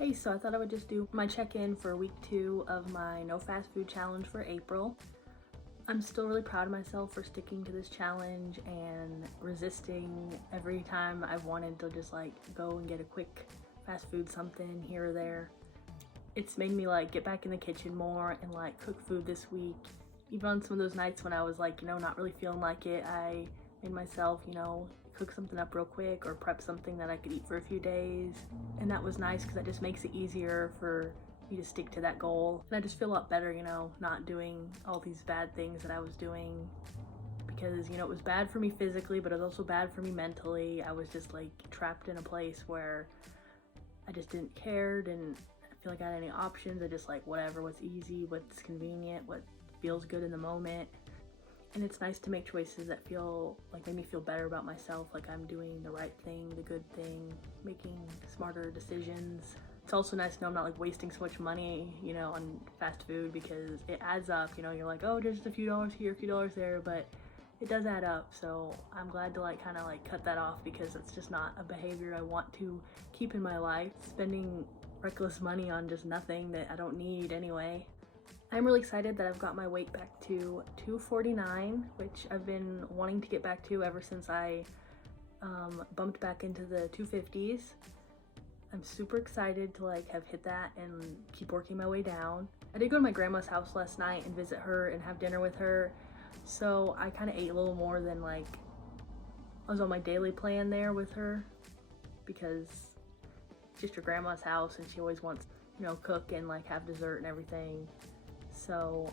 Hey, so I thought I would just do my check-in for week 2 of my no fast food challenge for April. I'm still really proud of myself for sticking to this challenge and resisting every time I've wanted to just like go and get a quick fast food something here or there. It's made me like get back in the kitchen more and like cook food this week. Even on some of those nights when I was like, not really feeling like it, I made myself, cook something up real quick or prep something that I could eat for a few days. And that was nice because that just makes it easier for me to stick to that goal. And I just feel a lot better, not doing all these bad things that I was doing because, it was bad for me physically, but it was also bad for me mentally. I was just like trapped in a place where I just didn't care, didn't feel like I had any options. I just like whatever, what's easy, what's convenient, what feels good in the moment. And it's nice to make choices that feel like make me feel better about myself, like I'm doing the right thing, the good thing, making smarter decisions. It's also nice to know I'm not like wasting so much money, on fast food because it adds up, you're like, oh, there's just a few dollars here, a few dollars there, but it does add up. So I'm glad to like kind of like cut that off because it's just not a behavior I want to keep in my life. Spending reckless money on just nothing that I don't need anyway. I'm really excited that I've got my weight back to 249, which I've been wanting to get back to ever since I bumped back into the 250s. I'm super excited to like have hit that and keep working my way down. I did go to my grandma's house last night and visit her and have dinner with her, so I kind of ate a little more than like I was on my daily plan there with her because it's just your grandma's house and she always wants, cook and like have dessert and everything. So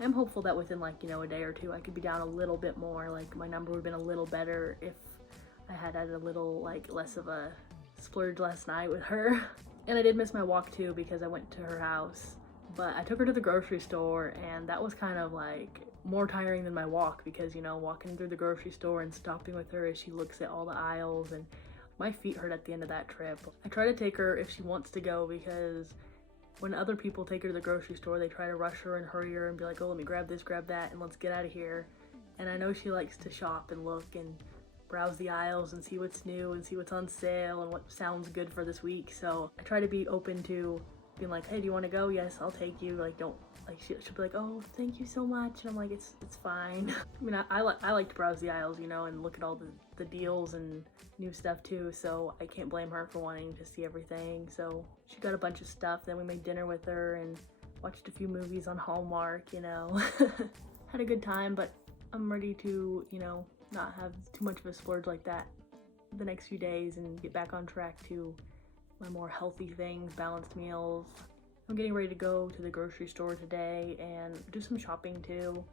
I'm hopeful that within like, a day or two I could be down a little bit more. Like my number would have been a little better if I had a little like less of a splurge last night with her. And I did miss my walk too because I went to her house, but I took her to the grocery store and that was kind of like more tiring than my walk because, walking through the grocery store and stopping with her as she looks at all the aisles, and my feet hurt at the end of that trip. I try to take her if she wants to go because when other people take her to the grocery store, they try to rush her and hurry her and be like, oh, let me grab this, grab that, and let's get out of here. And I know she likes to shop and look and browse the aisles and see what's new and see what's on sale and what sounds good for this week. So I try to be open to being like, hey, do you want to go? Yes, I'll take you. Like, don't, like, she'll be like, oh, thank you so much. And I'm like, it's fine. I mean, I like to browse the aisles, and look at all the deals and new stuff too. So I can't blame her for wanting to see everything. So she got a bunch of stuff. Then we made dinner with her and watched a few movies on Hallmark, Had a good time, but I'm ready to, not have too much of a splurge like that the next few days and get back on track to my more healthy things, balanced meals. I'm getting ready to go to the grocery store today and do some shopping too.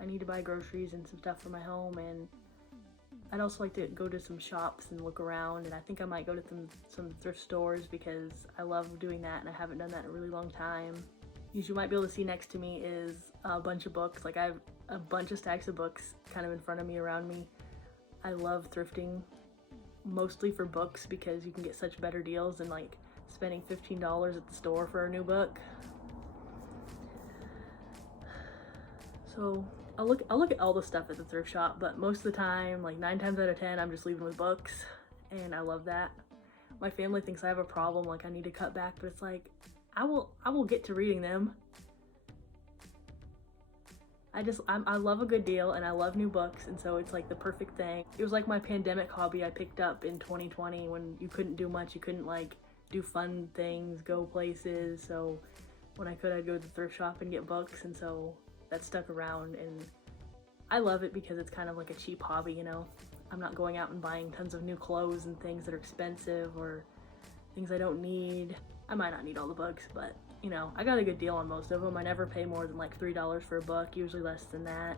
I need to buy groceries and some stuff for my home, and I'd also like to go to some shops and look around, and I think I might go to some thrift stores because I love doing that and I haven't done that in a really long time. As you might be able to see next to me is a bunch of books. Like I have a bunch of stacks of books kind of in front of me, around me. I love thrifting mostly for books because you can get such better deals than like spending $15 at the store for a new book. So I'll look at all the stuff at the thrift shop, but most of the time, like 9 times out of 10, I'm just leaving with books, and I love that. My family thinks I have a problem, like I need to cut back, but it's like I will get to reading them. I love a good deal and I love new books, and so it's like the perfect thing. It was like my pandemic hobby I picked up in 2020 when you couldn't do much, you couldn't like do fun things, go places. So when I could, I'd go to the thrift shop and get books, and so that stuck around, and I love it because it's kind of like a cheap hobby, I'm not going out and buying tons of new clothes and things that are expensive or things I don't need. I might not need all the books, but I got a good deal on most of them. I never pay more than like $3 for a book, usually less than that.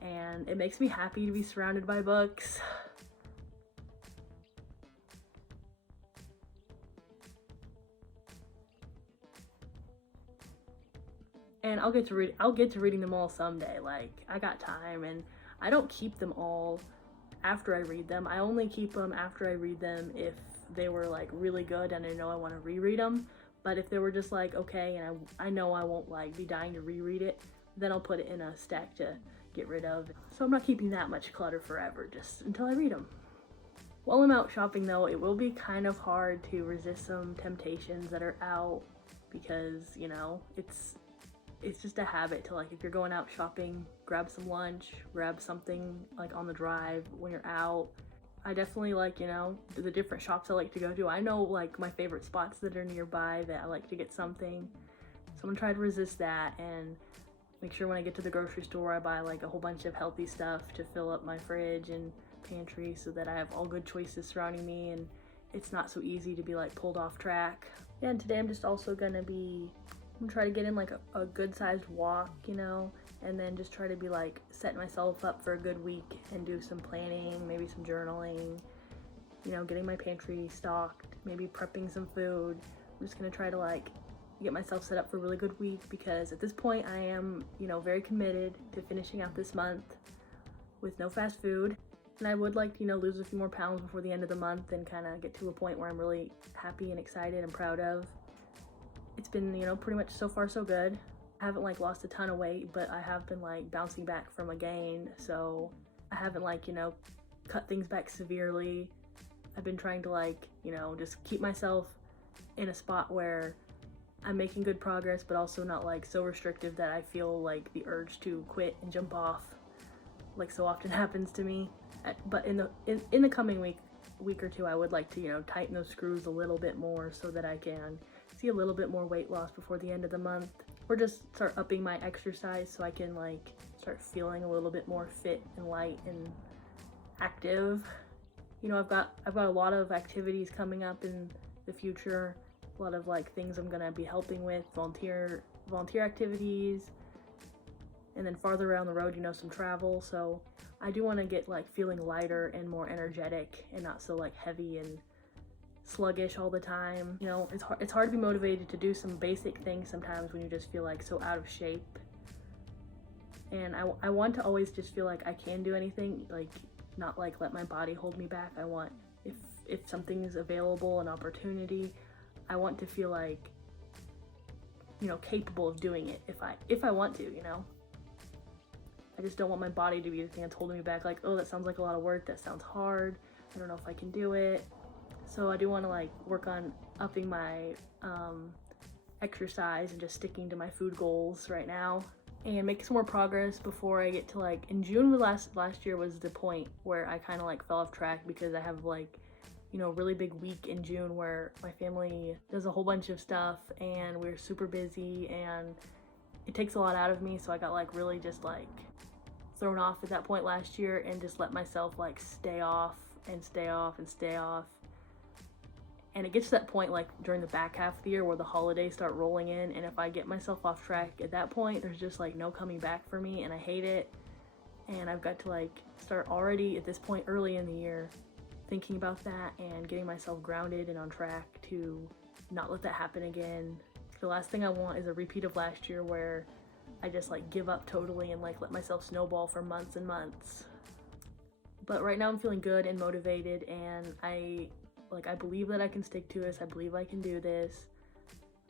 And it makes me happy to be surrounded by books. And I'll get to reading them all someday. Like I got time, and I don't keep them all after I read them. I only keep them after I read them if they were like really good and I know I want to reread them. But if they were just like okay and I know I won't like be dying to reread it, then I'll put it in a stack to get rid of. So I'm not keeping that much clutter forever, just until I read them. While I'm out shopping though, it will be kind of hard to resist some temptations that are out because, you know, it's just a habit to, like, if you're going out shopping, grab some lunch, grab something like on the drive when you're out. I definitely like, you know, the different shops I like to go to. I know like my favorite spots that are nearby that I like to get something. So I'm gonna try to resist that and make sure when I get to the grocery store I buy like a whole bunch of healthy stuff to fill up my fridge and pantry so that I have all good choices surrounding me and it's not so easy to be like pulled off track. Yeah, and today I'm just also gonna try to get in like a good sized walk, you know, and then just try to be like setting myself up for a good week and do some planning, maybe some journaling, you know, getting my pantry stocked, maybe prepping some food. I'm just gonna try to like get myself set up for a really good week because at this point I am, you know, very committed to finishing out this month with no fast food. And I would like to, you know, lose a few more pounds before the end of the month and kind of get to a point where I'm really happy and excited and proud of. It's been, you know, pretty much so far so good. I haven't like lost a ton of weight, but I have been like bouncing back from a gain. So I haven't like, you know, cut things back severely. I've been trying to like, you know, just keep myself in a spot where I'm making good progress, but also not like so restrictive that I feel like the urge to quit and jump off like so often happens to me. But in the coming week or two, I would like to, you know, tighten those screws a little bit more so that I can see a little bit more weight loss before the end of the month, or just start upping my exercise so I can like start feeling a little bit more fit and light and active. You know, I've got a lot of activities coming up in the future, a lot of like things I'm gonna be helping with, volunteer activities, and then farther around the road, you know, some travel. So I do want to get like feeling lighter and more energetic and not so like heavy and sluggish all the time. You know, it's hard to be motivated to do some basic things sometimes when you just feel like so out of shape. And I want to always just feel like I can do anything, like not like let my body hold me back. I want, if something is available, an opportunity, I want to feel like, you know, capable of doing it if I want to, you know. I just don't want my body to be the thing that's holding me back, like, oh, that sounds like a lot of work, that sounds hard, I don't know if I can do it. So I do want to like work on upping my exercise and just sticking to my food goals right now and make some more progress before I get to like, in June last year was the point where I kind of like fell off track because I have like, you know, a really big week in June where my family does a whole bunch of stuff and we're super busy and it takes a lot out of me. So I got like really just like thrown off at that point last year and just let myself like stay off and stay off and stay off. And it gets to that point like during the back half of the year where the holidays start rolling in, and if I get myself off track at that point, there's just like no coming back for me and I hate it. And I've got to like start already at this point early in the year thinking about that and getting myself grounded and on track to not let that happen again. The last thing I want is a repeat of last year where I just like give up totally and like let myself snowball for months and months. But right now I'm feeling good and motivated, and I believe that I can stick to this. I believe I can do this.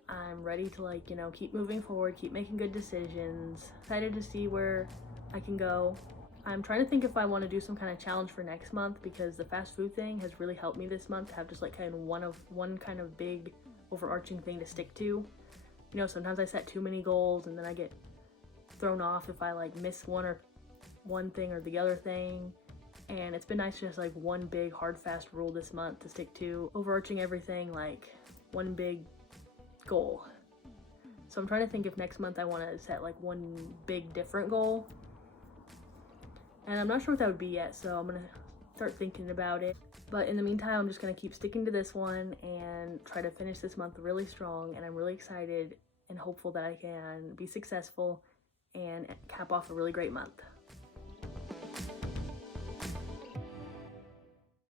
I'm ready to like, you know, keep moving forward, keep making good decisions. Excited to see where I can go. I'm trying to think if I want to do some kind of challenge for next month because the fast food thing has really helped me this month to have just like kind of one kind of big overarching thing to stick to. You know, sometimes I set too many goals and then I get thrown off if I like miss one thing or the other thing. And it's been nice to just like one big hard fast rule this month to stick to, overarching everything, like one big goal. So I'm trying to think if next month I want to set like one big different goal, and I'm not sure what that would be yet, so I'm gonna start thinking about it. But in the meantime, I'm just gonna keep sticking to this one and try to finish this month really strong, and I'm really excited and hopeful that I can be successful and cap off a really great month.